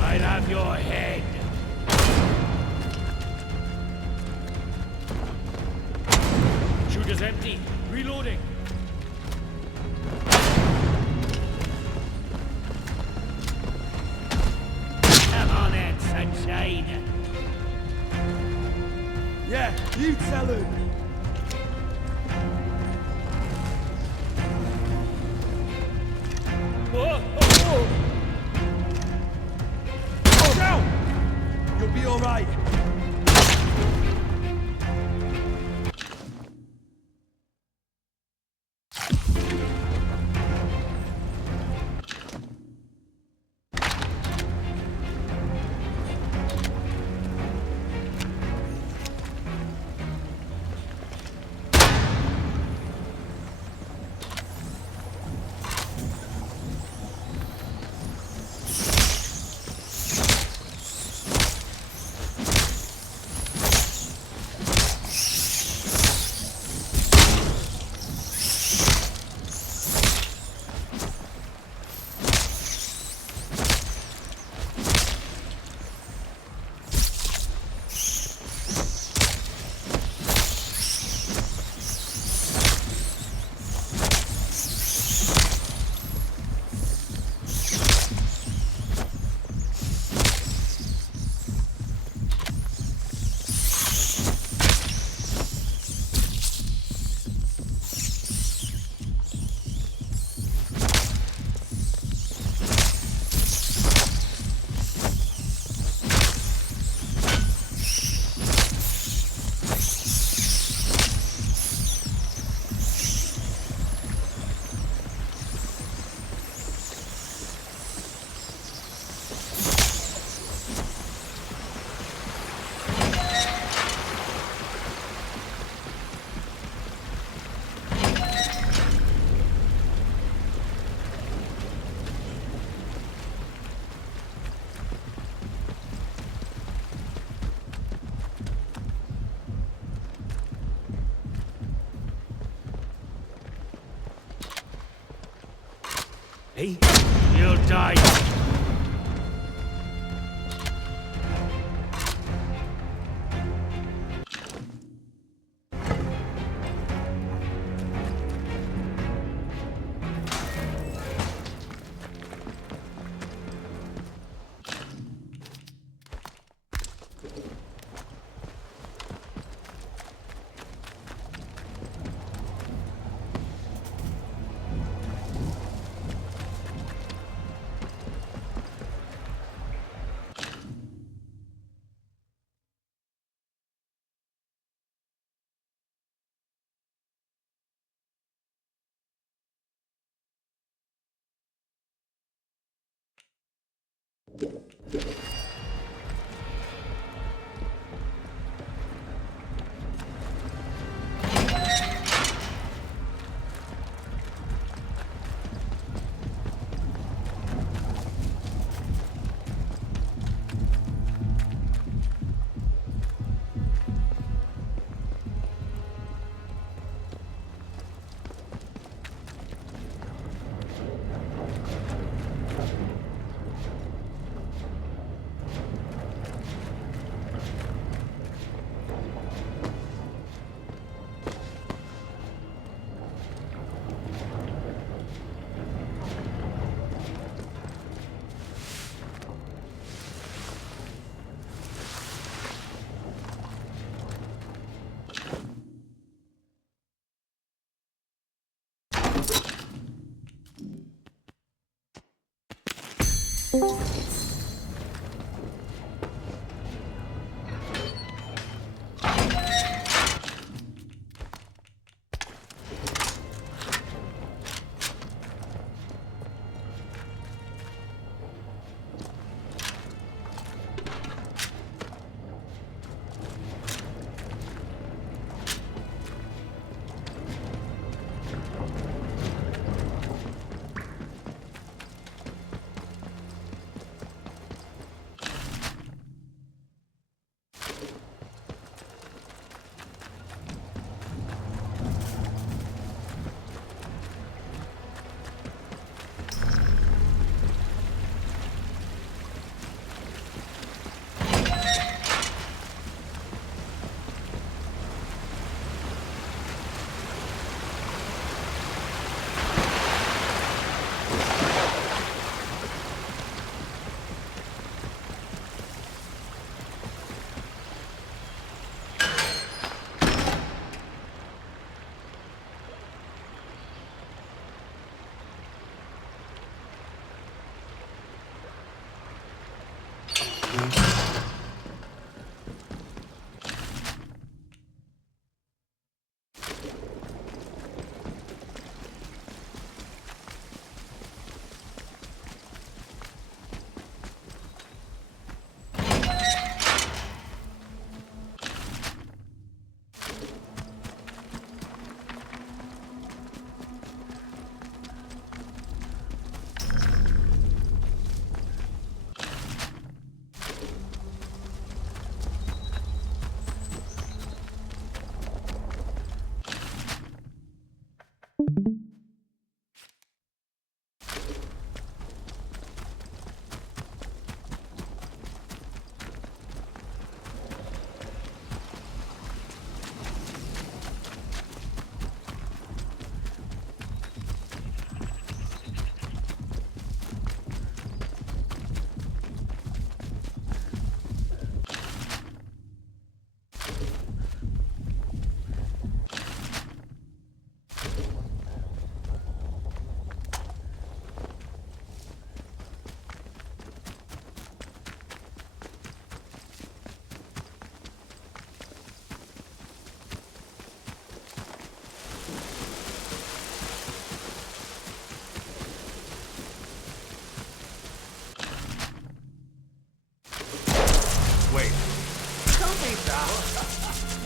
I'll have your head. Shooter's empty. Reloading. Come on then, sunshine. Yeah, you tell him. Whoa, whoa, whoa. Hey, you'll die.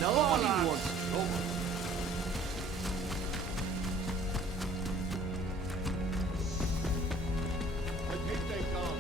Nobody wants trouble. I think they've gone.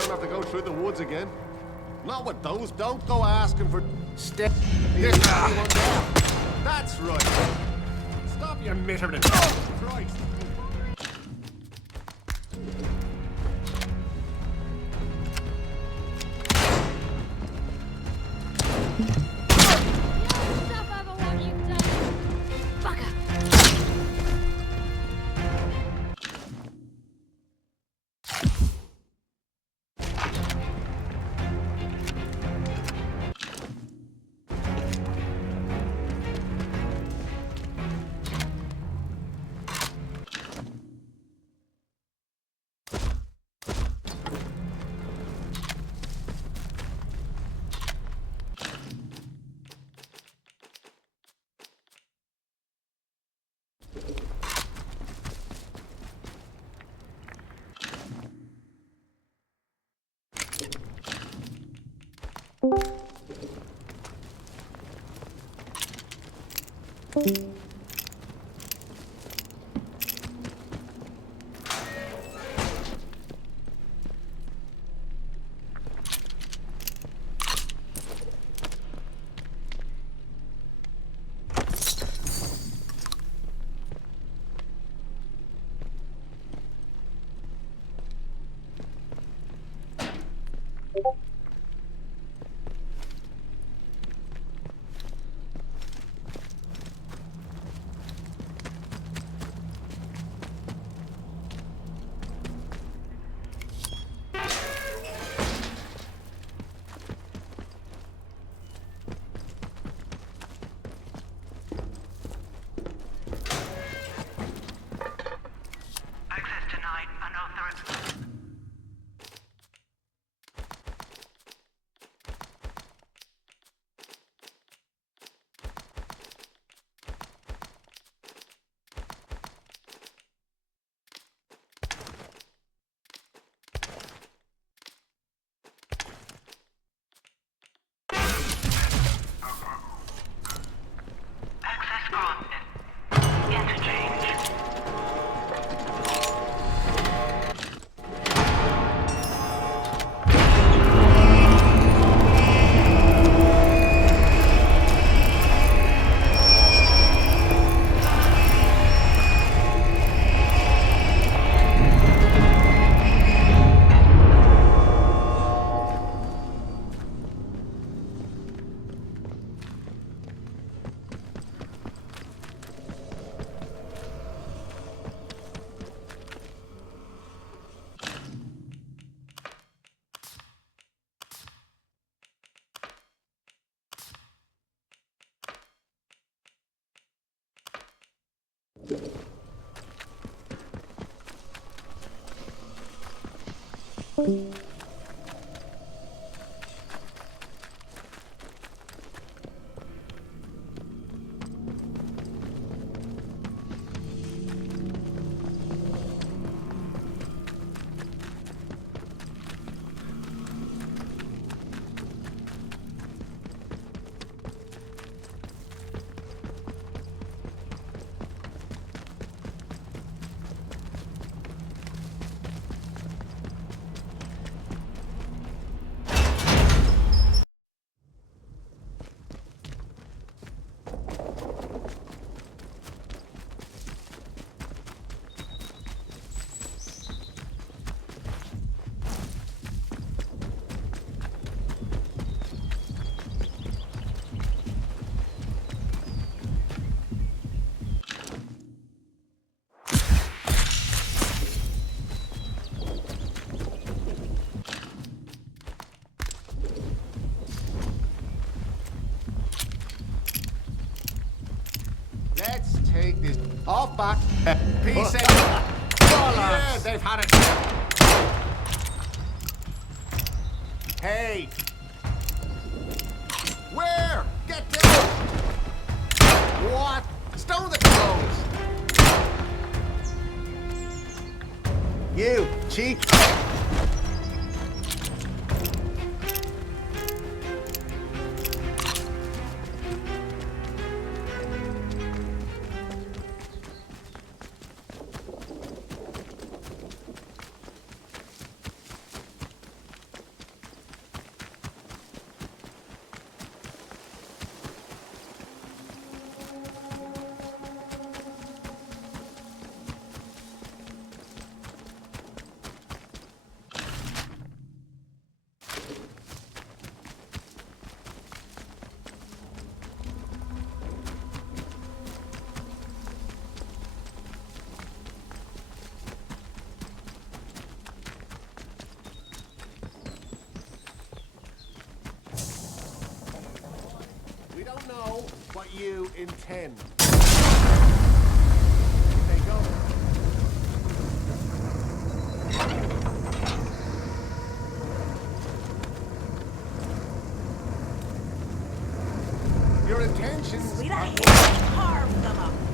don't have to go through the woods again. Not with those. Don't go asking for... Step this one down. That's right. Stop your mittering. Oh, Christ. Let's take this off back. Peace out. Yeah, they've had it. Hey. Where? Get down. What? Stow the clothes. You, cheek. know what you intend. Here they go. Your intentions Sweet are carve them up.